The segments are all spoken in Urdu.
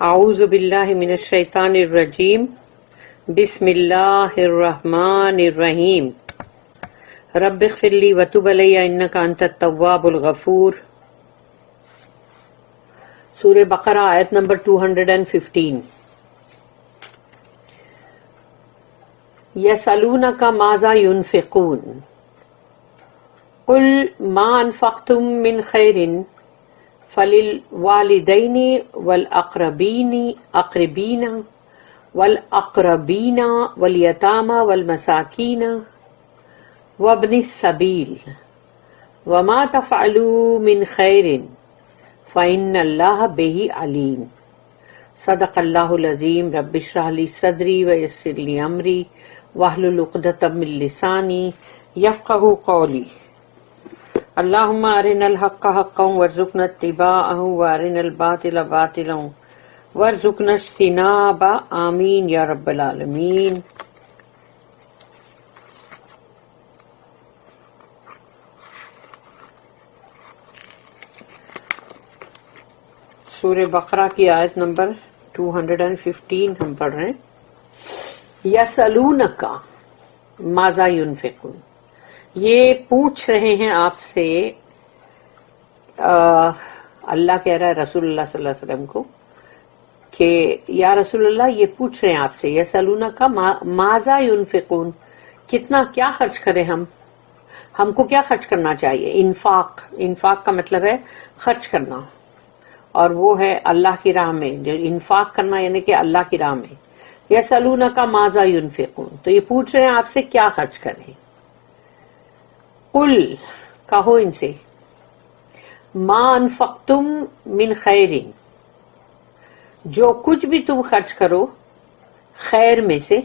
اعوذ باللہ من الشیطان الرجیم بسم اللہ الرحمن الرحیم رب اغفر لی وتب علی انک انت التواب الغفور۔ سورہ بقرہ آیت نمبر 215۔ یسألونک ماذا ینفقون قل ما انفقتم من خیر فللوالدین والاقربین والیتامى والمساکین وابن السبیل وما تفعلوا من خیر فإن اللہ بہ علیم۔ صدق اللہ العظیم۔ رب اشرح لی صدری ویسر لی امری واحلل عقدۃ من لسانی یفقہوا قولی۔ اللہم ارنا الحق حقا وارزقنا اتباعہ وارنا الباطل باطلا وارزقنا اجتنابہ، آمین یا رب العالمین۔ سورہ بقرہ کی آیت نمبر 215 ہم پڑھ رہے ہیں۔ یسألونک ماذا ینفقون، یہ پوچھ رہے ہیں آپ سے، اللہ کہہ رہا ہے رسول اللہ صلی اللہ علیہ وسلم کو کہ یا رسول اللہ یہ پوچھ رہے ہیں آپ سے، یسألونک ماذا ینفقون، کیا خرچ کریں ہم کو کیا خرچ کرنا چاہیے۔ انفاق کا مطلب ہے خرچ کرنا، اور وہ ہے اللہ کی راہ میں، جو انفاق کرنا یعنی کہ اللہ کی راہ میں۔ یسألونک ماذا ینفقون، تو یہ پوچھ رہے ہیں آپ سے کیا خرچ کریں۔ قل، کہو ان سے، ما انفقتم من خیر، جو کچھ بھی تم خرچ کرو خیر میں سے،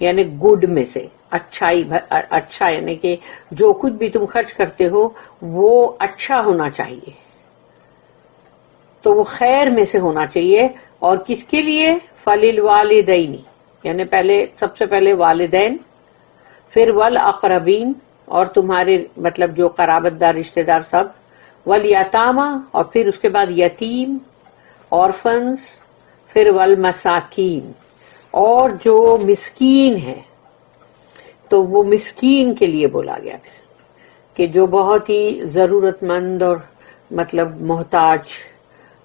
یعنی گڈ میں سے، اچھا یعنی کہ جو کچھ بھی تم خرچ کرتے ہو وہ اچھا ہونا چاہیے، تو وہ خیر میں سے ہونا چاہیے۔ اور کس کے لیے؟ فللوالدین، یعنی سب سے پہلے والدین، پھر والاقربین، اور تمہارے مطلب جو قرابت دار رشتہ دار سب، والیتامى، اور پھر اس کے بعد یتیم، آرفنز، پھر والمساکین، اور جو مسکین ہے، تو وہ مسکین کے لیے بولا گیا پھر کہ جو بہت ہی ضرورت مند اور مطلب محتاج،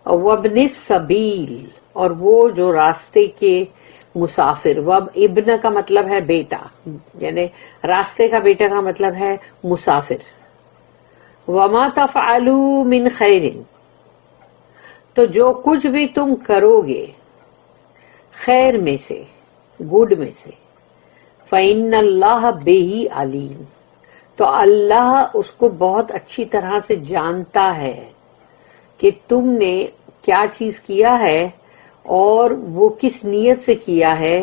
وابن السبیل، اور وہ جو راستے کے مسافر۔ وب ابن کا مطلب ہے بیٹا، یعنی راستے کا بیٹا کا مطلب ہے مسافر۔ وما تفعلوا من خیر، تو جو کچھ بھی تم کرو گے خیر میں سے، گڈ میں سے، فإن اللہ بہ علیم، تو اللہ اس کو بہت اچھی طرح سے جانتا ہے کہ تم نے کیا چیز کیا ہے اور وہ کس نیت سے کیا ہے،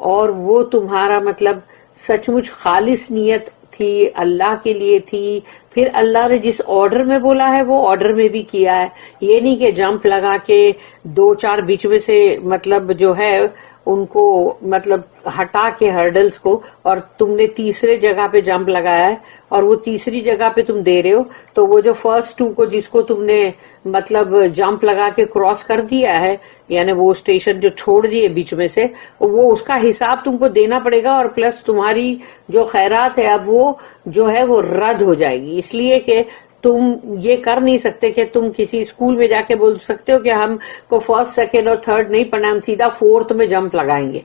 اور وہ تمہارا مطلب سچ مچ خالص نیت تھی، اللہ کے لیے تھی، پھر اللہ نے جس آرڈر میں بولا ہے وہ آرڈر میں بھی کیا ہے۔ یہ نہیں کہ جمپ لگا کے دو چار بیچ میں سے مطلب جو ہے ان کو مطلب ہٹا کے ہرڈلز کو، اور تم نے تیسرے جگہ پہ جمپ لگایا ہے، اور وہ تیسری جگہ پہ تم دے رہے ہو، تو وہ جو فرسٹ ٹو کو جس کو تم نے مطلب جمپ لگا کے کراس کر دیا ہے، یعنی وہ اسٹیشن جو چھوڑ دیے بیچ میں سے، وہ اس کا حساب تم کو دینا پڑے گا، اور پلس تمہاری جو خیرات ہے اب وہ جو ہے وہ رد ہو جائے گی، اس لیے کہ تم یہ کر نہیں سکتے کہ تم کسی اسکول میں جا کے بول سکتے ہو کہ ہم کو فرسٹ سیکنڈ اور تھرڈ نہیں پڑھنا، ہم سیدھا فورتھ میں جمپ لگائیں گے،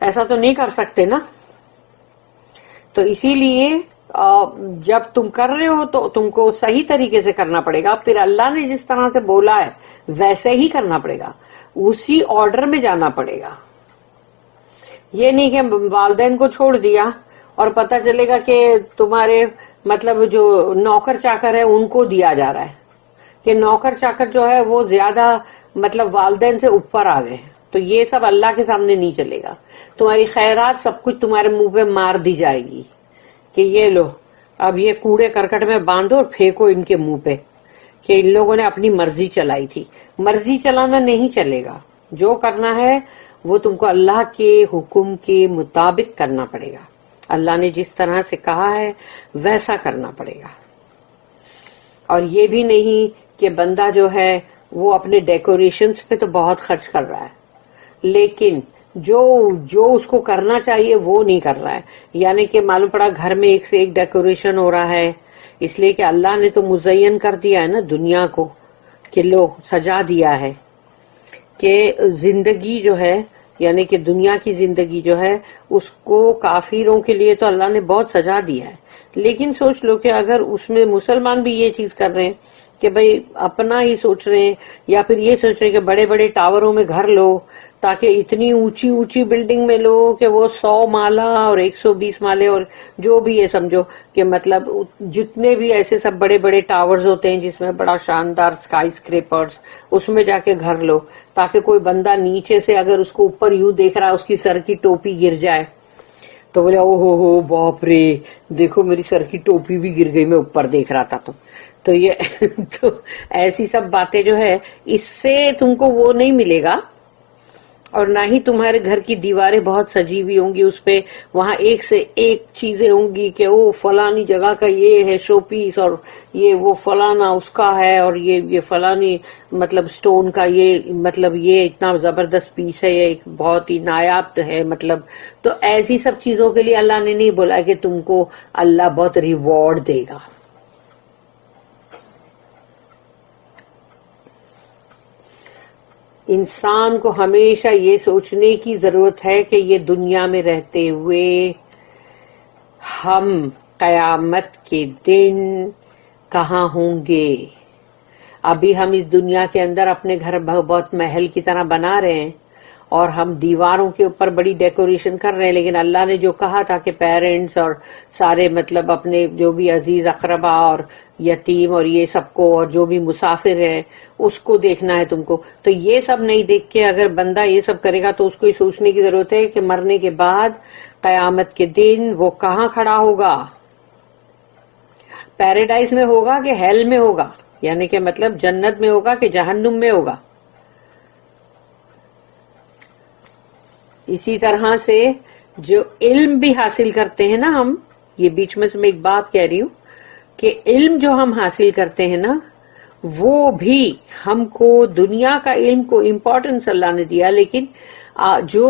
ایسا تو نہیں کر سکتے نا۔ تو اسی لیے جب تم کر رہے ہو تو تم کو صحیح طریقے سے کرنا پڑے گا، پھر اللہ نے جس طرح سے بولا ہے ویسے ہی کرنا پڑے گا، اسی آرڈر میں جانا پڑے گا۔ یہ نہیں کہ والدین کو چھوڑ دیا اور پتہ چلے گا کہ تمہارے مطلب جو نوکر چاکر ہے ان کو دیا جا رہا ہے، کہ نوکر چاکر جو ہے وہ زیادہ مطلب والدین سے اوپر آ گئے، تو یہ سب اللہ کے سامنے نہیں چلے گا۔ تمہاری خیرات سب کچھ تمہارے منہ پہ مار دی جائے گی کہ یہ لو، اب یہ کوڑے کرکٹ میں باندھو اور پھینکو ان کے منہ پہ کہ ان لوگوں نے اپنی مرضی چلائی تھی۔ مرضی چلانا نہیں چلے گا، جو کرنا ہے وہ تم کو اللہ کے حکم کے مطابق کرنا پڑے گا، اللہ نے جس طرح سے کہا ہے ویسا کرنا پڑے گا۔ اور یہ بھی نہیں کہ بندہ جو ہے وہ اپنے ڈیکوریشنز پہ تو بہت خرچ کر رہا ہے، لیکن جو اس کو کرنا چاہیے وہ نہیں کر رہا ہے. یعنی کہ معلوم پڑا گھر میں ایک سے ایک ڈیکوریشن ہو رہا ہے، اس لیے کہ اللہ نے تو مزین کر دیا ہے نا دنیا کو، کہ لو سجا دیا ہے کہ زندگی جو ہے، یعنی کہ دنیا کی زندگی جو ہے اس کو کافروں کے لیے تو اللہ نے بہت سجا دیا ہے. لیکن سوچ لو کہ اگر اس میں مسلمان بھی یہ چیز کر رہے ہیں کہ بھئی اپنا ہی سوچ رہے ہیں، یا پھر یہ سوچ رہے ہیں کہ بڑے بڑے ٹاوروں میں گھر لو، تاکہ اتنی اونچی اونچی بلڈنگ میں لو کہ وہ 100 مالہ اور 120 مالے اور جو بھی ہے سمجھو کہ مطلب جتنے بھی ایسے سب بڑے بڑے ٹاورز ہوتے ہیں جس میں بڑا شاندار سکائی اسکریپرز، اس میں جا کے گھر لو، تاکہ کوئی بندہ نیچے سے اگر اس کو اوپر یوں دیکھ رہا ہے اس کی سر کی ٹوپی گر جائے تو بولے او ہو باپ رے، دیکھو میری سر کی ٹوپی بھی گر گئی، میں اوپر دیکھ رہا تھا. تو یہ تو ایسی سب باتیں جو ہے اس سے تم کو وہ نہیں ملے گا. اور نہ ہی تمہارے گھر کی دیواریں بہت سجی ہوئی ہوں گی، اس پہ وہاں ایک سے ایک چیزیں ہوں گی کہ وہ فلانی جگہ کا یہ ہے شو پیس، اور یہ وہ فلانا اس کا ہے، اور یہ فلانی مطلب سٹون کا یہ مطلب یہ اتنا زبردست پیس ہے، یہ بہت ہی نایاب ہے مطلب. تو ایسی سب چیزوں کے لیے اللہ نے نہیں بولا کہ تم کو اللہ بہت ریوارڈ دے گا. انسان کو ہمیشہ یہ سوچنے کی ضرورت ہے کہ یہ دنیا میں رہتے ہوئے ہم قیامت کے دن کہاں ہوں گے. ابھی ہم اس دنیا کے اندر اپنے گھر بہت محل کی طرح بنا رہے ہیں اور ہم دیواروں کے اوپر بڑی ڈیکوریشن کر رہے ہیں، لیکن اللہ نے جو کہا تھا کہ پیرنٹس اور سارے مطلب اپنے جو بھی عزیز اقربا اور یتیم اور یہ سب کو اور جو بھی مسافر ہے اس کو دیکھنا ہے تم کو. تو یہ سب نہیں دیکھ کے اگر بندہ یہ سب کرے گا تو اس کو یہ سوچنے کی ضرورت ہے کہ مرنے کے بعد قیامت کے دن وہ کہاں کھڑا ہوگا، پیراڈائز میں ہوگا کہ ہیل میں ہوگا، یعنی کہ مطلب جنت میں ہوگا کہ جہنم میں ہوگا. اسی طرح سے جو علم بھی حاصل کرتے ہیں نا ہم، یہ بیچ میں سے میں ایک بات کہہ رہی ہوں کہ علم جو ہم حاصل کرتے ہیں نا وہ بھی ہم کو دنیا کا علم کو امپورٹنس اللہ نے دیا، لیکن جو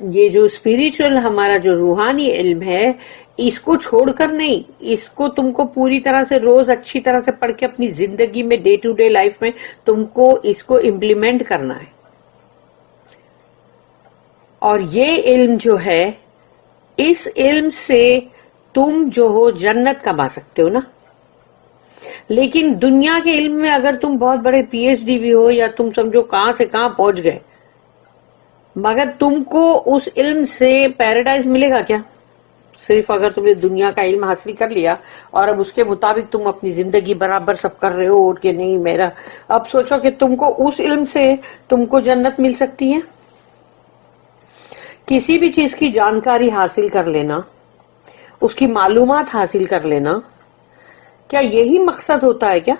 یہ جو اسپریچل ہمارا جو روحانی علم ہے اس کو چھوڑ کر نہیں، اس کو تم کو پوری طرح سے روز اچھی طرح سے پڑھ کے اپنی زندگی میں ڈے ٹو ڈے لائف میں تم کو اس کو امپلیمنٹ کرنا ہے. اور یہ علم جو ہے اس علم سے تم جو ہو جنت کما سکتے ہو نا. لیکن دنیا کے علم میں اگر تم بہت بڑے پی ایچ ڈی بھی ہو یا تم سمجھو کہاں سے کہاں پہنچ گئے، مگر تم کو اس علم سے پیراڈائز ملے گا کیا؟ صرف اگر تم نے دنیا کا علم حاصل کر لیا اور اب اس کے مطابق تم اپنی زندگی برابر سب کر رہے ہو کہ نہیں میرا، اب سوچو کہ تم کو اس علم سے تم کو جنت مل سکتی ہے. کسی بھی چیز کی جانکاری حاصل کر لینا، اس کی معلومات حاصل کر لینا، کیا یہی مقصد ہوتا ہے کیا؟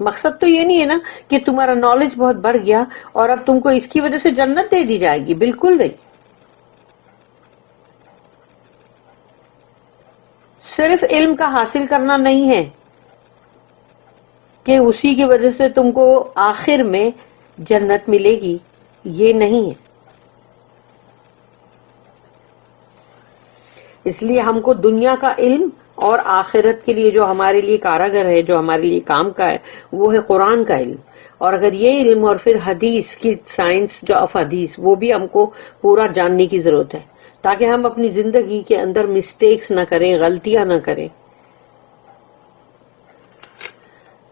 مقصد تو یہ نہیں ہے نا کہ تمہارا نالج بہت بڑھ گیا اور اب تم کو اس کی وجہ سے جنت دے دی جائے گی، بالکل نہیں. صرف علم کا حاصل کرنا نہیں ہے کہ اسی کی وجہ سے تم کو آخر میں جنت ملے گی، یہ نہیں ہے. اس لیے ہم کو دنیا کا علم اور آخرت کے لیے جو ہمارے لیے کارگر ہے، جو ہمارے لیے کام کا ہے، وہ ہے قرآن کا علم. اور اگر یہ علم اور پھر حدیث کی سائنس جو آف حدیث وہ بھی ہم کو پورا جاننے کی ضرورت ہے تاکہ ہم اپنی زندگی کے اندر مسٹیکس نہ کریں، غلطیاں نہ کریں.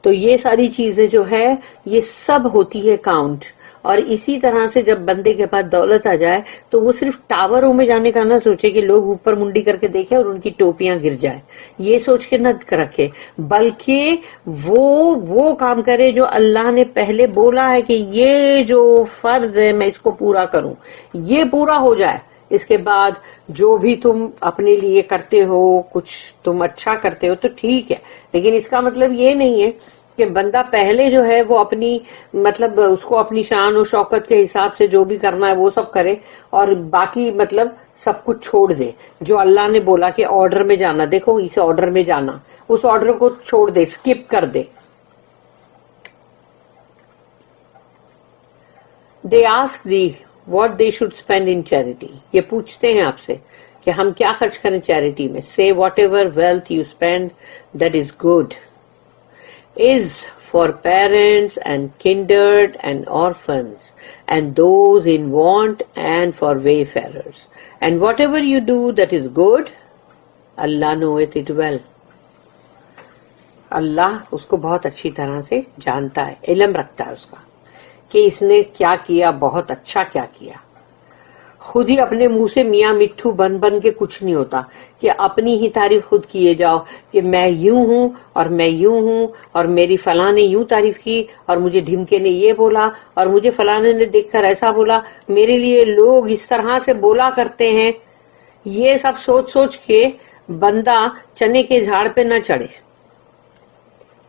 تو یہ ساری چیزیں جو ہے یہ سب ہوتی ہے کاؤنٹ. اور اسی طرح سے جب بندے کے پاس دولت آ جائے تو وہ صرف ٹاوروں میں جانے کا نہ سوچے کہ لوگ اوپر منڈی کر کے دیکھیں اور ان کی ٹوپیاں گر جائیں، یہ سوچ کے نہ رکھے، بلکہ وہ کام کرے جو اللہ نے پہلے بولا ہے کہ یہ جو فرض ہے میں اس کو پورا کروں، یہ پورا ہو جائے. اس کے بعد جو بھی تم اپنے لیے کرتے ہو، کچھ تم اچھا کرتے ہو تو ٹھیک ہے، لیکن اس کا مطلب یہ نہیں ہے کہ بندہ پہلے جو ہے وہ اپنی مطلب اس کو اپنی شان و شوکت کے حساب سے جو بھی کرنا ہے وہ سب کرے اور باقی مطلب سب کچھ چھوڑ دے. جو اللہ نے بولا کہ آرڈر میں جانا، دیکھو اس آرڈر میں جانا، اس آرڈر کو چھوڑ دے، اسکپ کر دے. They ask thee what they should spend in charity. یہ پوچھتے ہیں آپ سے کہ ہم کیا خرچ کریں چیریٹی میں. Say whatever wealth you spend that is good is for parents and kindred and orphans and those in want and for wayfarers. And whatever you do that is good, Allah knoweth it well. اللہ اس کو بہت اچھی طرح سے جانتا ہے, علم رکھتا ہے اس کا کہ اس نے کیا کیا, بہت اچھا کیا کیا. خود ہی اپنے منہ سے میاں مٹھو بن بن کے کچھ نہیں ہوتا کہ اپنی ہی تعریف خود کیے جاؤ کہ میں یوں ہوں اور میں یوں ہوں اور میری فلاں نے یوں تعریف کی اور مجھے ڈھمکے نے یہ بولا اور مجھے فلانے نے دیکھ کر ایسا بولا, میرے لیے لوگ اس طرح سے بولا کرتے ہیں. یہ سب سوچ سوچ کے بندہ چنے کے جھاڑ پہ نہ چڑھے,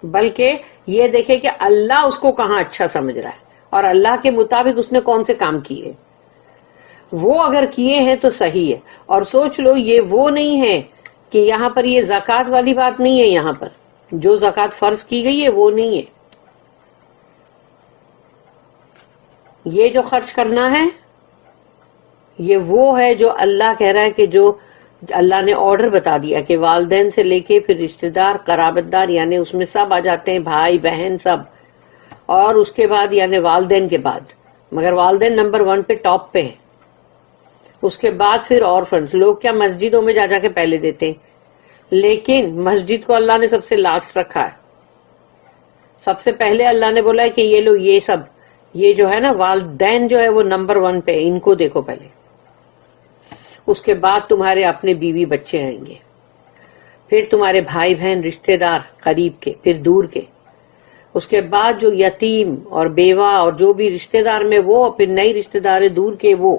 بلکہ یہ دیکھے کہ اللہ اس کو کہاں اچھا سمجھ رہا ہے اور اللہ کے مطابق اس نے کون سے کام کیے. وہ اگر کیے ہیں تو صحیح ہے. اور سوچ لو یہ وہ نہیں ہے کہ یہاں پر یہ زکوٰۃ والی بات نہیں ہے, یہاں پر جو زکوٰۃ فرض کی گئی ہے وہ نہیں ہے. یہ جو خرچ کرنا ہے یہ وہ ہے جو اللہ کہہ رہا ہے کہ جو اللہ نے آرڈر بتا دیا کہ والدین سے لے کے پھر رشتہ دار, قرابت دار, یعنی اس میں سب آ جاتے ہیں, بھائی بہن سب, اور اس کے بعد یعنی والدین کے بعد, مگر والدین نمبر 1 پہ ٹاپ پہ ہیں. اس کے بعد پھر آرفنز. لوگ کیا مسجدوں میں جا جا کے پہلے دیتے ہیں, لیکن مسجد کو اللہ نے سب سے لاسٹ رکھا ہے. سب سے پہلے اللہ نے بولا ہے کہ یہ لو, یہ سب, یہ جو ہے نا والدین جو ہے وہ نمبر 1 پہ, ان کو دیکھو پہلے. اس کے بعد تمہارے اپنے بیوی بچے آئیں گے, پھر تمہارے بھائی بہن رشتہ دار قریب کے, پھر دور کے. اس کے بعد جو یتیم اور بیوہ اور جو بھی رشتہ دار میں وہ, پھر نئی رشتہ دار دور کے وہ.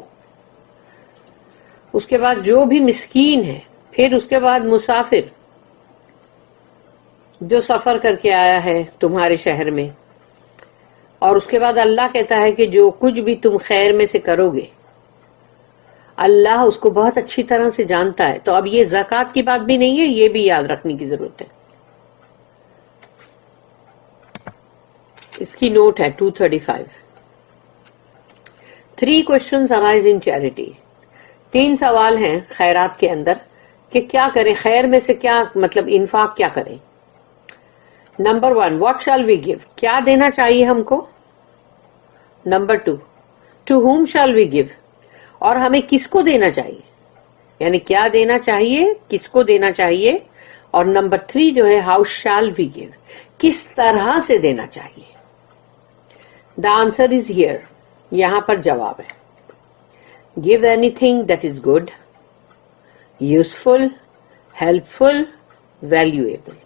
اس کے بعد جو بھی مسکین ہے, پھر اس کے بعد مسافر جو سفر کر کے آیا ہے تمہارے شہر میں. اور اس کے بعد اللہ کہتا ہے کہ جو کچھ بھی تم خیر میں سے کرو گے اللہ اس کو بہت اچھی طرح سے جانتا ہے. تو اب یہ زکوٰۃ کی بات بھی نہیں ہے, یہ بھی یاد رکھنے کی ضرورت ہے. اس کی نوٹ ہے 235. 3 questions arise in charity. 3 سوال ہیں خیرات کے اندر کہ کیا کریں, خیر میں سے کیا مطلب انفاق کیا کریں. Number 1, what shall we give, کیا دینا چاہیے ہم کو. Number 2, to whom shall we give, اور ہمیں کس کو دینا چاہیے, یعنی کیا دینا چاہیے, کس کو دینا چاہیے. اور نمبر 3 جو ہے how shall we give, کس طرح سے دینا چاہیے. The answer is here, یہاں پر جواب ہے. Give anything that is good, useful, helpful, valuable.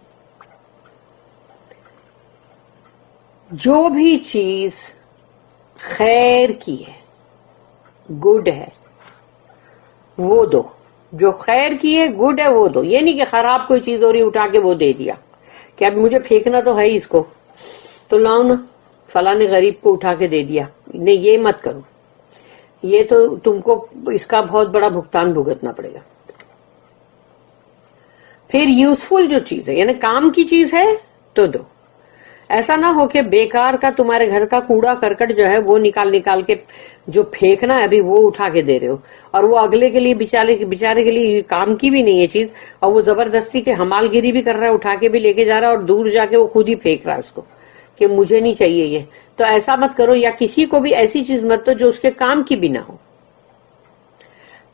جو بھی چیز خیر کی ہے, گڈ ہے, وہ دو. جو خیر کی ہے, گڈ ہے, وہ دو. یہ نہیں کہ خراب کوئی چیز ہو رہی اٹھا کے وہ دے دیا کہ اب مجھے پھینکنا تو ہے اس کو, تو لاؤ نا فلاں نے غریب کو اٹھا کے دے دیا. نہیں, یہ مت کرو, یہ تو تم کو اس کا بہت بڑا بھگتان بھگتنا پڑے گا. پھر یوزفل جو چیز ہے, یعنی کام کی چیز ہے تو دو. ایسا نہ ہو کہ بیکار کا تمہارے گھر کا کوڑا کرکٹ جو ہے وہ نکال کے جو پھینکنا ہے ابھی وہ اٹھا کے دے رہے ہو, اور وہ اگلے کے لیے بیچارے کے لیے کام کی بھی نہیں ہے چیز, اور وہ زبردستی کے حمال گیری بھی کر رہا ہے, اٹھا کے بھی لے کے جا رہا ہے, اور دور جا کے وہ خود ہی پھینک رہا ہے اس کو کہ مجھے نہیں چاہیے یہ. تو ایسا مت کرو, یا کسی کو بھی ایسی چیز مت دو جو اس کے کام کی بھی نہ ہو.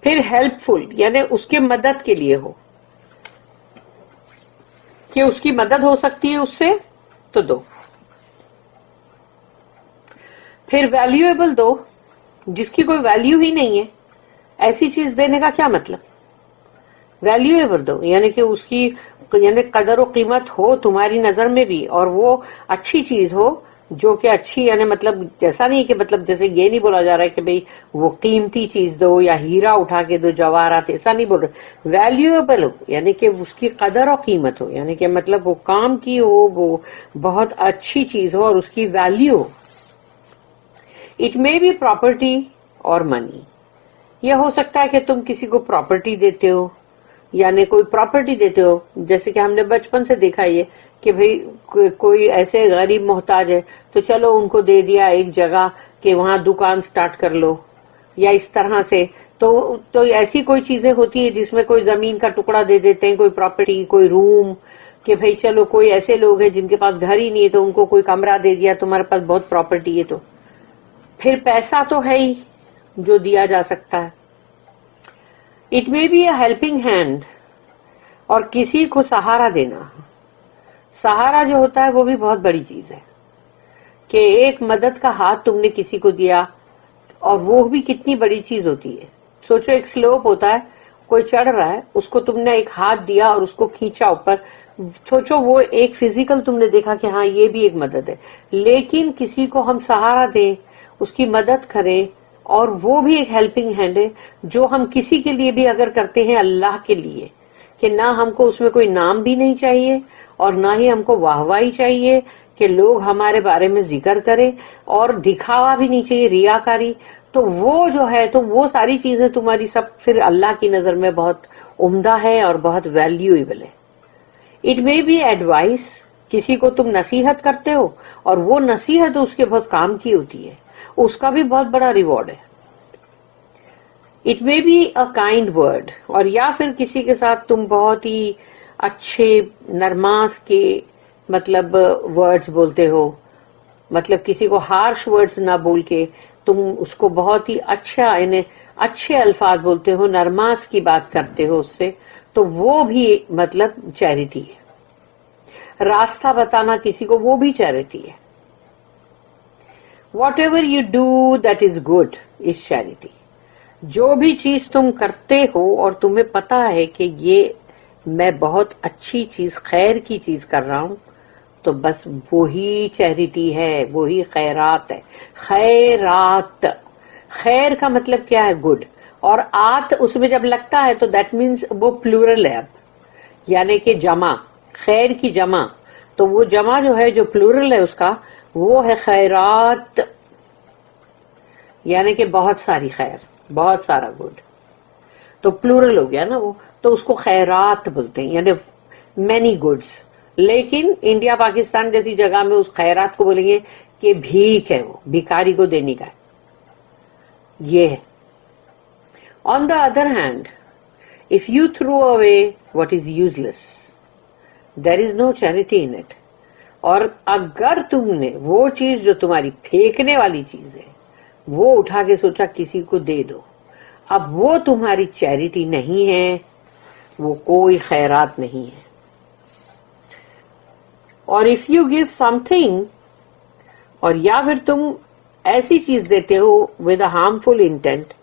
پھر ہیلپ فل, یعنی اس کے مدد کے لیے ہو, کہ اس کی مدد ہو سکتی ہے اس سے تو دو. پھر ویلیویبل دو, جس کی کوئی ویلیو ہی نہیں ہے, ایسی چیز دینے کا کیا مطلب. ویلیویبل دو یعنی کہ اس کی یعنی قدر و قیمت ہو تمہاری نظر میں بھی, اور وہ اچھی چیز ہو جو کہ اچھی, یعنی مطلب ایسا نہیں کہ مطلب جیسے یہ نہیں بولا جا رہا ہے کہ بھئی وہ قیمتی چیز دو یا ہیرا اٹھا کے دو, جواہرات, ایسا نہیں بول رہے. ویلیویبل ہو یعنی کہ اس کی قدر و قیمت ہو, یعنی کہ مطلب وہ کام کی ہو, وہ بہت اچھی چیز ہو اور اس کی ویلیو ہو. اٹ مے بی پراپرٹی اور منی, یہ ہو سکتا ہے کہ تم کسی کو پراپرٹی دیتے ہو, یعنی کوئی پراپرٹی دیتے ہو, جیسے کہ ہم نے بچپن سے دیکھا یہ کہ بھئی کوئی ایسے غریب محتاج ہے تو چلو ان کو دے دیا ایک جگہ کہ وہاں دکان سٹارٹ کر لو یا اس طرح سے. تو ایسی کوئی چیزیں ہوتی ہے جس میں کوئی زمین کا ٹکڑا دے دیتے ہیں, کوئی پراپرٹی, کوئی روم, کہ بھئی چلو کوئی ایسے لوگ ہیں جن کے پاس گھر ہی نہیں ہے تو ان کو کوئی کمرہ دے دیا, تمہارے پاس بہت پراپرٹی ہے. تو پھر پیسہ تو ہے ہی جو دیا جا سکتا ہے. It may be a helping hand, اور کسی کو سہارا دینا. سہارا جو ہوتا ہے وہ بھی بہت بڑی چیز ہے, کہ ایک مدد کا ہاتھ تم نے کسی کو دیا, اور وہ بھی کتنی بڑی چیز ہوتی ہے. سوچو ایک سلوپ ہوتا ہے, کوئی چڑھ رہا ہے, اس کو تم نے ایک ہاتھ دیا اور اس کو کھینچا اوپر. سوچو وہ ایک فزیکل تم نے دیکھا کہ ہاں یہ بھی ایک مدد ہے. لیکن کسی کو ہم سہارا دیں, اس کی مدد کریں, اور وہ بھی ایک ہیلپنگ ہینڈ ہے جو ہم کسی کے لیے بھی اگر کرتے ہیں اللہ کے لیے, کہ نہ ہم کو اس میں کوئی نام بھی نہیں چاہیے اور نہ ہی ہم کو واہواہی چاہیے کہ لوگ ہمارے بارے میں ذکر کریں, اور دکھاوا بھی نہیں چاہیے, ریاکاری. تو وہ جو ہے, تو وہ ساری چیزیں تمہاری سب پھر اللہ کی نظر میں بہت عمدہ ہے اور بہت ویلیویبل ہے. اٹ مے بی ایڈوائس, کسی کو تم نصیحت کرتے ہو اور وہ نصیحت اس کے بہت کام کی ہوتی ہے, اس کا بھی بہت بڑا ریوارڈ ہے. It may be a kind word, اور یا پھر کسی کے ساتھ تم بہت ہی اچھے نرماس کے مطلب ورڈز بولتے ہو, مطلب کسی کو ہارش ورڈز نہ بول کے تم اس کو بہت ہی اچھا, یعنی اچھے الفاظ بولتے ہو, نرماس کی بات کرتے ہو اس سے, تو وہ بھی مطلب چیریٹی ہے. راستہ بتانا کسی کو, وہ بھی چیریٹی ہے. What ever you do that is good is charity. جو بھی چیز تم کرتے ہو اور تمہیں پتا ہے کہ یہ میں بہت اچھی چیز, خیر کی چیز کر رہا ہوں, تو بس وہی چیریٹی ہے, وہی خیرات ہے. خیرات, خیر کا مطلب کیا ہے؟ گڈ. اور آت اس میں جب لگتا ہے تو دیٹ مینس وہ پلورل ہے اب, یعنی کہ جمع, خیر کی جمع. تو وہ جمع جو ہے, جو پلورل ہے اس کا, وہ ہے خیرات, یعنی کہ بہت ساری خیر, بہت سارا گڈ. تو پلورل ہو گیا نا وہ, تو اس کو خیرات بولتے ہیں, یعنی مینی گڈس. لیکن انڈیا پاکستان جیسی جگہ میں اس خیرات کو بولیں گے کہ بھیک ہے, وہ بھیکاری کو دینے کا ہے. یہ ہے. On the other hand, if you throw away what is useless, there is no charity in it. اور اگر تم نے وہ چیز جو تمہاری پھینکنے والی چیز ہے وہ اٹھا کے سوچا کسی کو دے دو, اب وہ تمہاری چیریٹی نہیں ہے, وہ کوئی خیرات نہیں ہے. اور if you give something, اور یا پھر تم ایسی چیز دیتے ہو with a harmful intent,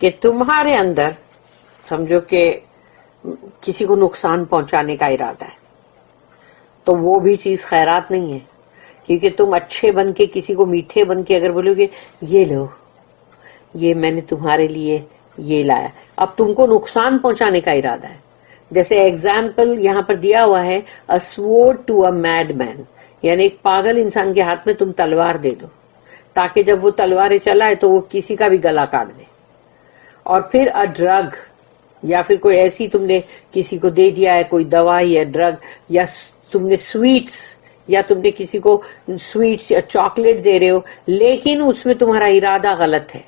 کہ تمہارے اندر سمجھو کہ کسی کو نقصان پہنچانے کا ارادہ ہے, تو وہ بھی چیز خیرات نہیں ہے. کیونکہ تم اچھے بن کے, کسی کو میٹھے بن کے اگر بولو گے یہ لو, یہ میں نے تمہارے لیے یہ لایا, اب تم کو نقصان پہنچانے کا ارادہ ہے. جیسے ایگزامپل یہاں پر دیا ہوا ہے, a sword to a madman, یعنی ایک پاگل انسان کے ہاتھ میں تم تلوار دے دو تاکہ جب وہ تلواریں چلائے تو وہ کسی کا بھی گلا کاٹ دے. اور پھر a drug, یا پھر کوئی ایسی تم نے کسی کو دے دیا ہے, کوئی دوائی ہے, ڈرگ, یا تم نے سویٹس, یا تم نے کسی کو سویٹس یا چاکلیٹ دے رہے ہو لیکن اس میں تمہارا ارادہ غلط ہے.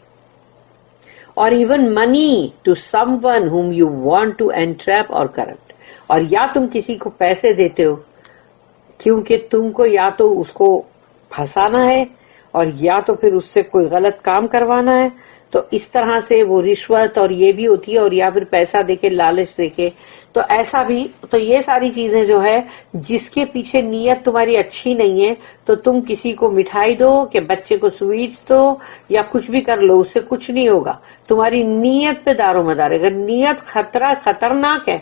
اور even money to someone whom you want to entrap or corrupt, اور یا تم کسی کو پیسے دیتے ہو کیونکہ تم کو یا تو اس کو پھنسانا ہے اور یا تو پھر اس سے کوئی غلط کام کروانا ہے, تو اس طرح سے وہ رشوت اور یہ بھی ہوتی ہے, اور یا پھر پیسہ دے کے, لالچ دے کے, تو ایسا بھی. تو یہ ساری چیزیں جو ہے جس کے پیچھے نیت تمہاری اچھی نہیں ہے, تو تم کسی کو مٹھائی دو, کہ بچے کو سویٹس دو, یا کچھ بھی کر لو, اس سے کچھ نہیں ہوگا. تمہاری نیت پہ دار و مدار ہے. اگر نیت خطرناک ہے,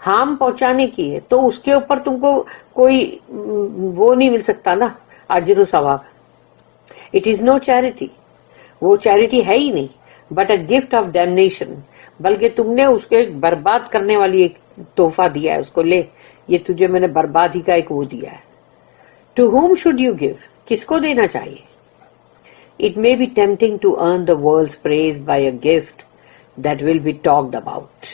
ہارم پہنچانے کی ہے, تو اس کے اوپر تم کو کوئی وہ نہیں مل سکتا نا, اجر و ثواب. اٹ از نو چیریٹی, وہ چیریٹی ہے ہی نہیں, بٹ اے گفٹ آف ڈیمنیشن. بلکہ تم نے اس کو ایک برباد کرنے والی ایک تحفہ دیا ہے, اس کو لے, یہ تجھے میں نے بربادی کا ایک وہ دیا ہے. To whom should you give, کس کو دینا چاہیے؟ It may be tempting to earn the world's praise by a gift that will be talked about,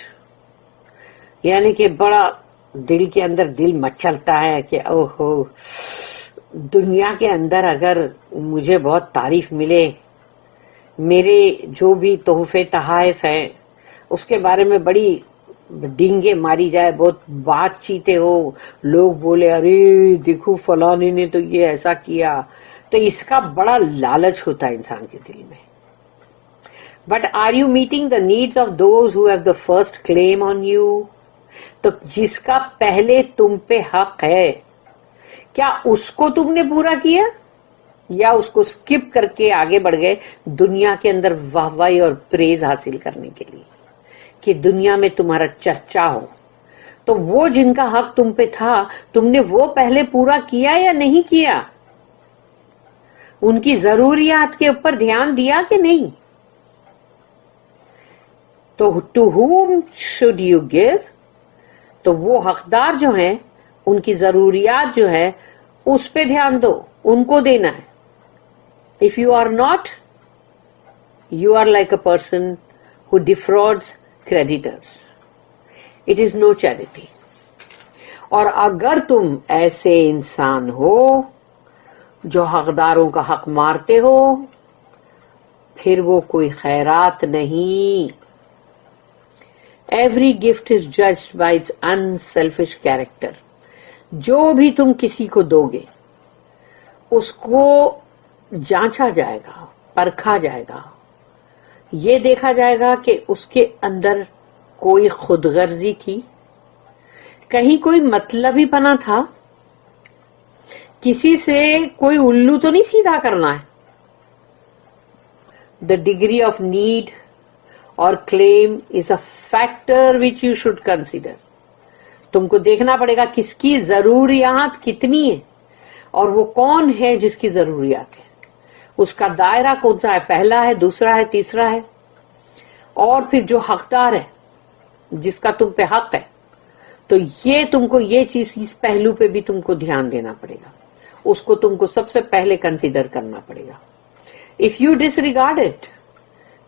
یعنی کہ بڑا دل کے اندر دل مچلتا ہے کہ اوہو, دنیا کے اندر اگر مجھے بہت تعریف ملے میرے جو بھی تحفے تحائف ہیں اس کے بارے میں بڑی ڈینگے ماری جائے، بہت بات چیتے ہو، لوگ بولے ارے دیکھو فلانے نے تو یہ ایسا کیا، تو اس کا بڑا لالچ ہوتا ہے انسان کے دل میں. But are you meeting the needs of those who have the first claim on you? تو جس کا پہلے تم پہ حق ہے، کیا اس کو تم نے پورا کیا یا اس کو سکپ کر کے آگے بڑھ گئے دنیا کے اندر واہ واہی اور پریز حاصل کرنے کے لیے کہ دنیا میں تمہارا چرچا ہو؟ تو وہ جن کا حق تم پہ تھا تم نے وہ پہلے پورا کیا یا نہیں کیا؟ ان کی ضروریات کے اوپر دھیان دیا کہ نہیں؟ تو to whom should you give? تو وہ حقدار جو ہیں ان کی ضروریات جو ہے اس پہ دھیان دو، ان کو دینا ہے. If you are not, you are like a person who defrauds creditors. It is no charity. اور اگر تم ایسے انسان ہو جو حقداروں کا حق مارتے ہو، پھر وہ کوئی خیرات نہیں. Every gift is judged by its unselfish character. جو بھی تم کسی کو دو گے اس کو جانچا جائے گا، پرکھا جائے گا، یہ دیکھا جائے گا کہ اس کے اندر کوئی خود غرضی تھی، کہیں کوئی مطلبی پنا تھا، کسی سے کوئی الو تو نہیں سیدھا کرنا ہے. The degree of need or claim is a factor which you should consider. تم کو دیکھنا پڑے گا کس کی ضروریات کتنی ہیں اور وہ کون ہے جس کی ضروریات ہے، اس کا دائرہ کون سا ہے، پہلا ہے، دوسرا ہے، تیسرا ہے، اور پھر جو حقدار ہے جس کا تم پہ حق ہے. تو یہ تم کو یہ چیز اس پہلو پہ بھی تم کو دھیان دینا پڑے گا، اس کو تم کو سب سے پہلے کنسیڈر کرنا پڑے گا. If you disregard it,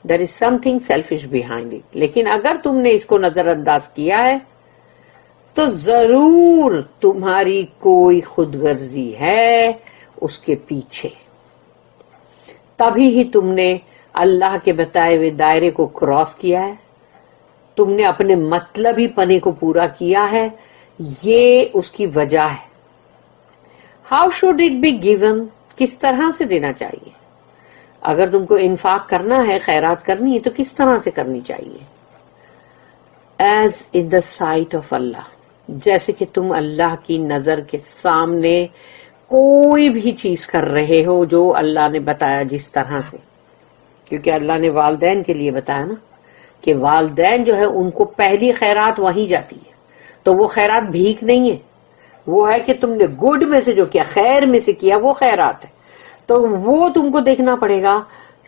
there is something selfish behind it. لیکن اگر تم نے اس کو نظر انداز کیا ہے تو ضرور تمہاری کوئی خود غرضی ہے اس کے پیچھے. تبھی ہی تم نے اللہ کے بتائے ہوئے دائرے کو کراس کیا ہے، تم نے اپنے مطلبی پنے کو پورا کیا ہے، یہ اس کی وجہ ہے. How should it be given? کس طرح سے دینا چاہیے؟ اگر تم کو انفاق کرنا ہے، خیرات کرنی ہے تو کس طرح سے کرنی چاہیے؟ As in the sight of اللہ، جیسے کہ تم اللہ کی نظر کے سامنے کوئی بھی چیز کر رہے ہو جو اللہ نے بتایا جس طرح سے. کیونکہ اللہ نے والدین کے لیے بتایا نا کہ والدین جو ہے ان کو پہلی خیرات وہیں جاتی ہے. تو وہ خیرات بھیک نہیں ہے، وہ ہے کہ تم نے گڈ میں سے جو کیا، خیر میں سے کیا، وہ خیرات ہے. تو وہ تم کو دیکھنا پڑے گا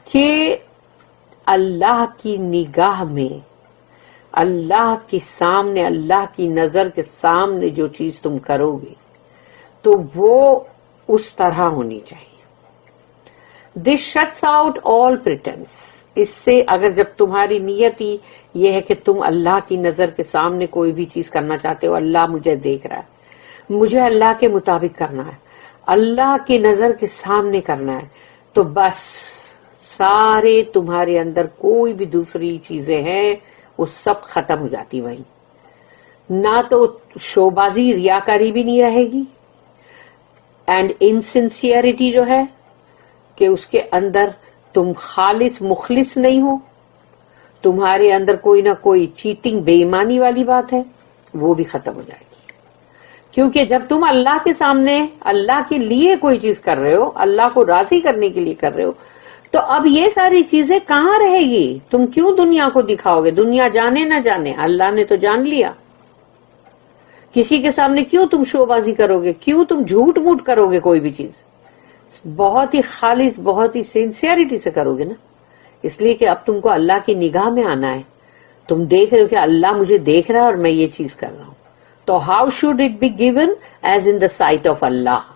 کہ اللہ کی نگاہ میں، اللہ کے سامنے، اللہ کی نظر کے سامنے جو چیز تم کرو گے تو وہ اس طرح ہونی چاہیے. دس شٹس آؤٹ آل پریٹینس. اس سے اگر جب تمہاری نیت ہی یہ ہے کہ تم اللہ کی نظر کے سامنے کوئی بھی چیز کرنا چاہتے ہو، اللہ مجھے دیکھ رہا ہے، مجھے اللہ کے مطابق کرنا ہے، اللہ کی نظر کے سامنے کرنا ہے، تو بس سارے تمہارے اندر کوئی بھی دوسری چیزیں ہیں وہ سب ختم ہو جاتی. وہیں نہ تو شوبازی، ریاکاری بھی نہیں رہے گی، اینڈ انسنسیئرٹی جو ہے کہ اس کے اندر تم خالص مخلص نہیں ہو، تمہارے اندر کوئی نہ کوئی چیٹنگ، بے ایمانی والی بات ہے، وہ بھی ختم ہو جائے گی. کیونکہ جب تم اللہ کے سامنے اللہ کے لیے کوئی چیز کر رہے ہو، اللہ کو راضی کرنے کے لیے کر رہے ہو، تو اب یہ ساری چیزیں کہاں رہے گی؟ تم کیوں دنیا کو دکھاؤ گے؟ دنیا جانے نہ جانے، اللہ نے تو جان لیا. کسی کے سامنے کیوں تم شوبازی کرو گے؟ کیوں تم جھوٹ موٹ کرو گے؟ کوئی بھی چیز بہت ہی خالص، بہت ہی سنسیئرٹی سے کرو گے نا. اس لیے کہ اب تم کو اللہ کی نگاہ میں آنا ہے. تم دیکھ رہے ہو کہ اللہ مجھے دیکھ رہا ہے اور میں یہ چیز کر رہا ہوں. تو how should it be given? As in the sight of Allah.